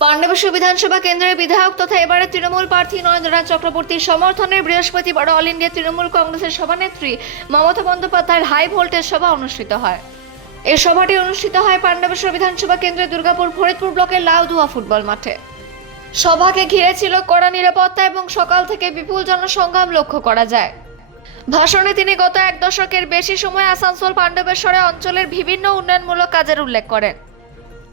পাণ্ডবেশ্বর বিধানসভা কেন্দ্রের বিধায়ক তথা এবারে তৃণমূল প্রার্থী নরেন্দ্রনাথ চক্রবর্তীর সমর্থনে বৃহস্পতিবার অল ইন্ডিয়া তৃণমূল কংগ্রেসের সভানেত্রী মমতা বন্দ্যোপাধ্যায়ের হাই ভোল্টেজ সভা অনুষ্ঠিত হয়। এই সভাটি অনুষ্ঠিত হয় পাণ্ডবেশ্বর বিধানসভা কেন্দ্রের দুর্গাপুর ফরিদপুর ব্লকের লাউদুয়া ফুটবল মাঠে। সভাকে ঘিরে ছিল কড়া নিরাপত্তা এবং সকাল থেকে বিপুল জনসংগ্রাম লক্ষ্য করা যায়। ভাষণে তিনি গত এক দশকের বেশি সময় আসানসোল পাণ্ডবেশ্বরে অঞ্চলের বিভিন্ন উন্নয়নমূলক কাজের উল্লেখ করেন।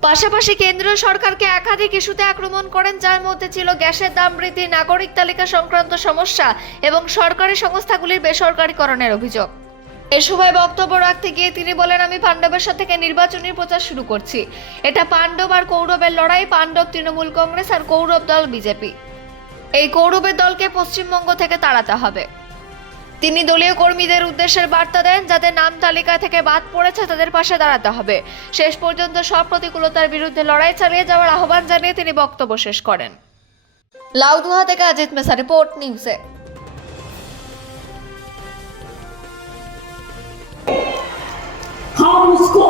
পাশাপাশি কেন্দ্রীয় সরকারকে একাধিক ইস্যুতে আক্রমণ করেন, যার মধ্যে ছিল গ্যাসের দাম বৃদ্ধি, নাগরিক তালিকা সংক্রান্ত সমস্যা এবং সরকারি সংস্থাগুলির বেসরকারীকরণের অভিযোগ। এ সময় বক্তব্য রাখতে গিয়ে তিনি বলেন, আমি পাণ্ডবেশ্বর থেকে নির্বাচনী প্রচার শুরু করছি। এটা পাণ্ডব আর কৌরবের লড়াই। পাণ্ডব তৃণমূল কংগ্রেস আর কৌরব দল বিজেপি। এই কৌরবের দলকে পশ্চিমবঙ্গ থেকে তাড়াতে হবে। তিনি দলীয় কর্মীদের উদ্দেশ্যের বার্তা দেন, যাদের নাম তালিকা থেকে বাদ পড়েছে তাদের পাশে দাঁড়াতে হবে। শেষ পর্যন্ত সব প্রতিকূলতার বিরুদ্ধে লড়াই চালিয়ে যাওয়ার আহ্বান জানিয়ে তিনি বক্তব্য শেষ করেন। লাউদুয়া থেকে অজিত মেসা, রিপোর্ট নিউজে। हम उसको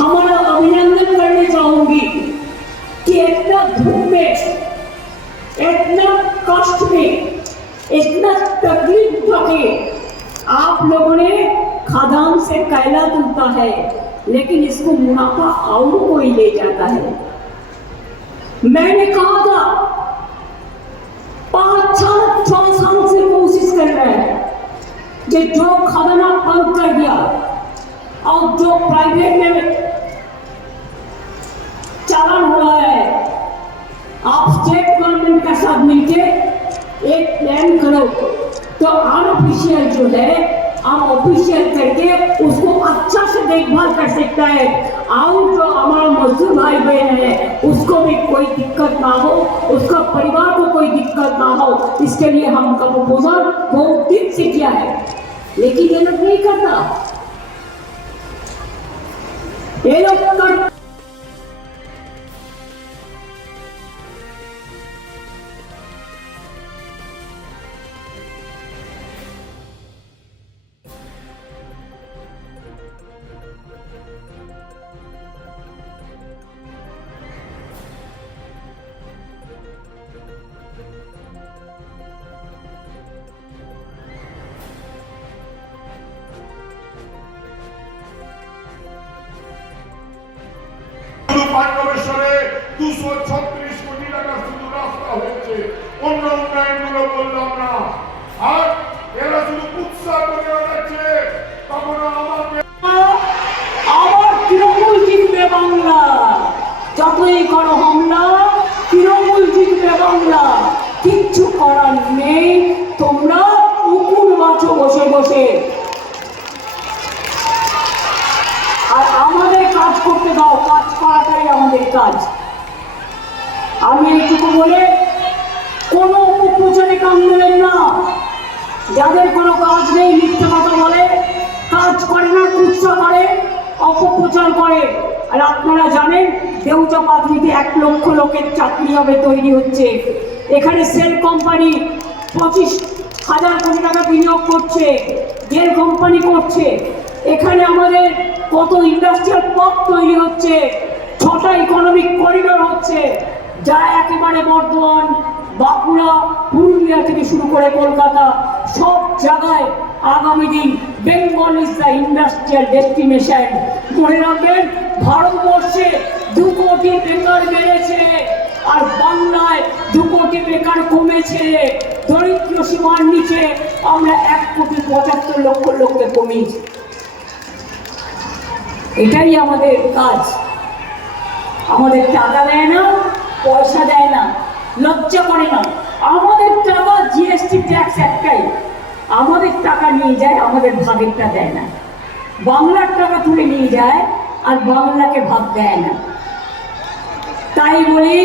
हमारा अभिनंदन करने चाहूंगी कि इतना धूप में, इतना कष्ट में, इतना तकलीफ उठाके आप लोगों ने खदान से कोयला तुलता है, लेकिन इसको मुनाफा और कोई ले जाता है। मैंने कहा था 5-6 साल से कोशिश कर रहे हैं कि जो खदाना बंद कर दिया और जो प्राइवेट में चालान हो रहा है, आप स्टेट गवर्नमेंट का साथ मिलके एक प्लान करो तो अनऑफिशियल जो है हम ऑफिशियल करके उसको अच्छा से देखभाल कर सकता है, और जो हमारा मजदूर भाई बहन है उसको भी कोई दिक्कत ना हो, उसका परिवार को कोई दिक्कत ना हो। इसके लिए हमका प्रपोजल बहुत दिन से किया है, लेकिन ये लोग नहीं करता। ये लोग পাণ্ডবেশ্বরে 236 কোটি টাকা শুধু রাস্তা হয়েছে, অন্য উন্নয়নগুলো বললাম না। আর এরা শুধু উৎসাহ করে যাচ্ছে, তখন আমাকে আবার তৃণমূল জিতবে বাংলা, যতই করো হামলা তৃণমূল জিতবে বাংলা। কিচ্ছু করার নেই, তোমরা উকুন বাছো বসে বসে। আর আমাদের কাজ করতে দাও, কাজ করাটাই আমাদের কাজ। আমি এইটুকু বলে কোনো উপপ্রচারে কাম দেবেন না। যাদের কোনো কাজ নেই, মিথ্যে কথা বলে, কাজ করে না, কুৎসা করে, অপপ্রচার করে। আর আপনারা জানেন দেউচা পাত্রীতে 1 লক্ষ লোকের চাকরি হবে, তৈরি হচ্ছে। এখানে সেল কোম্পানি 25,000 কোটি টাকা বিনিয়োগ করছে, জেল কোম্পানি করছে। এখানে আমাদের কত ইন্ডাস্ট্রিয়াল পার্ক তৈরি হচ্ছে, 6টা ইকোনমিক করিডোর হচ্ছে, যা একেবারে বর্ধমান, বাঁকুড়া, পুরুলিয়া থেকে শুরু করে কলকাতা সব জায়গায় আগামী দিন Bengal is the industrial destination. মনে রাখবেন, ভারতবর্ষে 2 কোটি বেকার বেড়েছে, আর বাংলায় 2 কোটি বেকার কমেছে। দরিদ্র সীমার নিচে আমরা 1,75,00,000 লোককে কমিয়েছি। এটাই আমাদের কাজ। আমাদের টাকা দেয় না, পয়সা দেয় না, লজ্জা করে না। আমাদের টাকা জিএসটি ট্যাক্স একটাই, আমাদের টাকা নিয়ে যায়, আমাদের ভাগেরটা দেয় না। বাংলার টাকা তুলে নিয়ে যায় আর বাংলাকে ভাগ দেয় না। তাই বলি